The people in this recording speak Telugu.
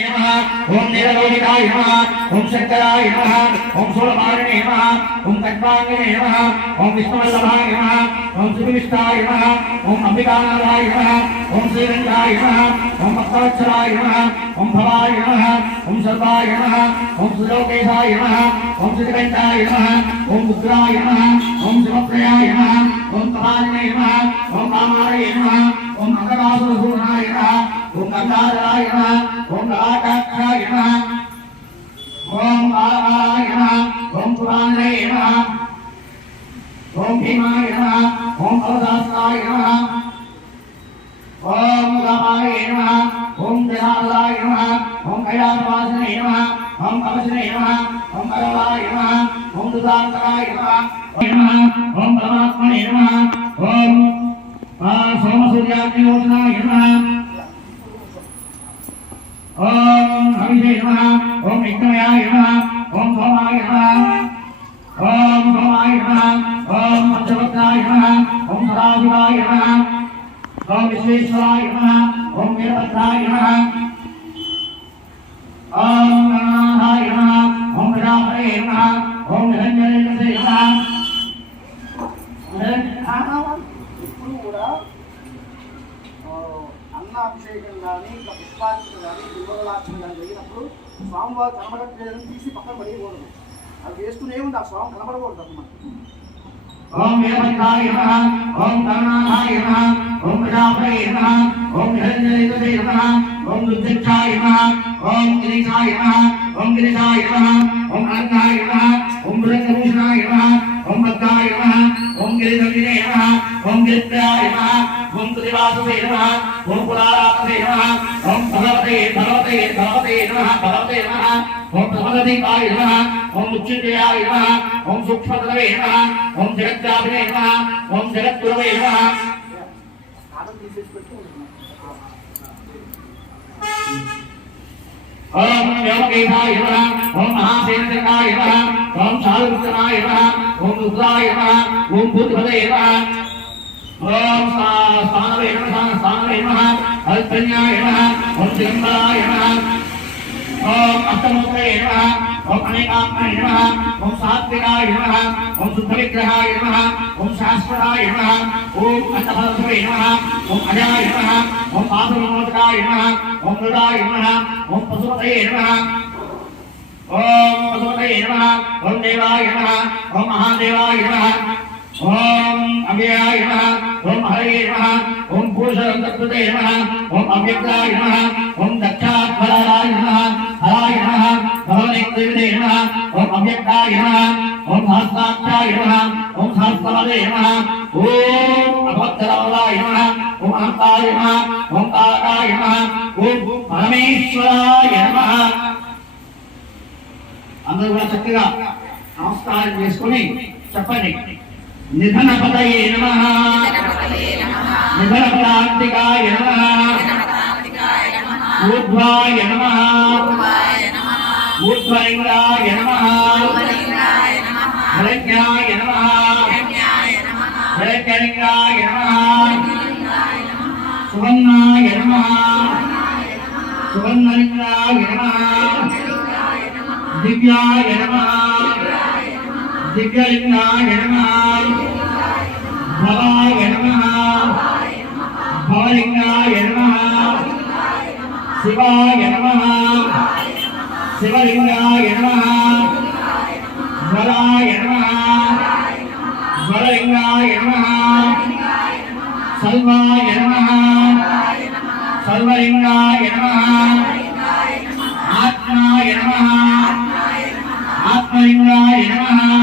ओम नीललोहिताय नमः ओम शंकराय नमः ओम सूरमारिणे नमः ओम कट्वांगिने नमः ओम विष्णुवल्लभाय नमः ओम श्रीविष्टाय नमः ओम अंबिकानाथाय नमः ओम श्रीरंगाय नमः ओम भक्तवत्सलाय नमः ओम भवाय नमः ओम सर्वाय नमः ओम सुलोकेशाय नमः ओम श्रीकंठाय नमः ओम रुद्राय नमः ओम शिवप्रियाय नमः ओम कपालिने नमः ओम कामाय नमः ओम अंगकासुरसूरनाय नमः ओम गंगाधराय नमः ओम लाटाक्षाय नमः ओम कालकालाय नमः ओम पुराणाय नमः ओम भीमाय नमः ओम अवदासाय नमः ओम रामाय नमः ओम जनार्दनाय नमः ओम कैलासवासिने नमः ओम कवचने नमः ओम अरवाय नमः ओम दुदांतराय नमः ओम परमात्मने नमः ओम सोमसूर्याग्नियोजनाय नमः ओम हविषे नमः ओम विष्णुयाय नमः ओम सोमाय नमः ओम सोमाय नमः ओम पंचवक्त्राय नमः ओम सदाशिवाय नमः ओम विश्वेश्वराय नमः ओम वीरभद्राय नमः ओम गणनाथाय नमः ओम प्रजापतये नमः ओम निरंजनेन्द्रसे नमः అభిషేకం కానీ ఇంకా పుష్పార్చన కానీ దుర్వదలార్చన కానీ జరిగినప్పుడు స్వామివారు కనబడట్లేదని తీసి పక్కన పడిపోకూడదు. అది చేస్తూనే ఉంది, ఆ స్వామి కనబడకూడదు అన్నమాట. ఓం వీరభద్రాయ నమః ఓం గణనాథాయ నమః ఓం ప్రజాపతయే నమః ఓం నిరంజనేంద్రసే నమః ఓం రుద్రాయ నమః ఓం గిరీశాయ నమః ఓం గిరిశాయ నమః ఓం అనంతాయ నమః ఓం బృందభూషణాయ నమః ఓం భద్రాయ నమః ఓం గిరిధరిణే నమః ఓం గిరిత్రాయ నమః ओम त्रिवासवे नमः ओम पुरारातवे नमः ओम भगवते भगवते भगवते नमः भगवते नमः ओम प्रभवदीपाय नमः ओम उच्चतेयाय नमः ओम सूक्ष्मतरवे नमः ओम जगद्व्यापिने नमः ओम जगद्गुरवे नमः ओम व्योमकेशाय नमः ओम महासेनकाय नमः ओम शालुक्तनाय नमः ओम रुद्राय नमः ओम भूतपदये नमः ओम स्थानवे नमः स्थानवे नमः अल्पन्याय नमः ओम दिगंबराय नमः ओम अष्टमूर्तये नमः ओम अनेकात्मने नमः ओम सात्विकाय नमः ओम शुद्धविग्रहाय नमः ओम शाश्वताय नमः ओम अन्तःफलस्वे नमः ओम अजाय नमः ओम पाशुमोदकाय नमः ओम मृदाय नमः ओम पशुपतये नमः ओम पशुपतये नमः ओम देवाय नमः ओम महादेवाय नमः ओम अव्ययाय नमः ओम हरये नमः ओम पुरुषरन्तकृते नमः ओम अव्यक्ताय नमः ओम दक्षाध्वराय नमः हराय नमः भवनेन्द्रिये नमः ओम अव्यक्ताय नमः ओम सहस्राक्षाय नमः ओम सहस्रपदे नमः ओम अभद्रवलाय नमः ओम अहंताय नमः ओम कालाय नमः ओम परमेश्वराय नमः అందరూ కూడా చక్కగా నమస్కారం చేసుకొని చెప్పండి. निधनपतये नमः निधनपदान्तिकाय नमः ऊर्ध्वाय नमः ऊर्ध्वलिङ्गाय नमः भरण्याय नमः भरण्यलिङ्गाय नमः सुवर्णाय नमः सुवर्णलिङ्गाय नमः दिव्याय नमः दिव्यलिंगाय नमः भवाय नमः भवलिंगाय नमः शिवाय नमः शिवलिंगाय नमः वराय नमः वरलिंगाय नमः सर्वाय नमः सर्वलिंगाय नमः आत्माय नमः आत्मलिंगाय नमः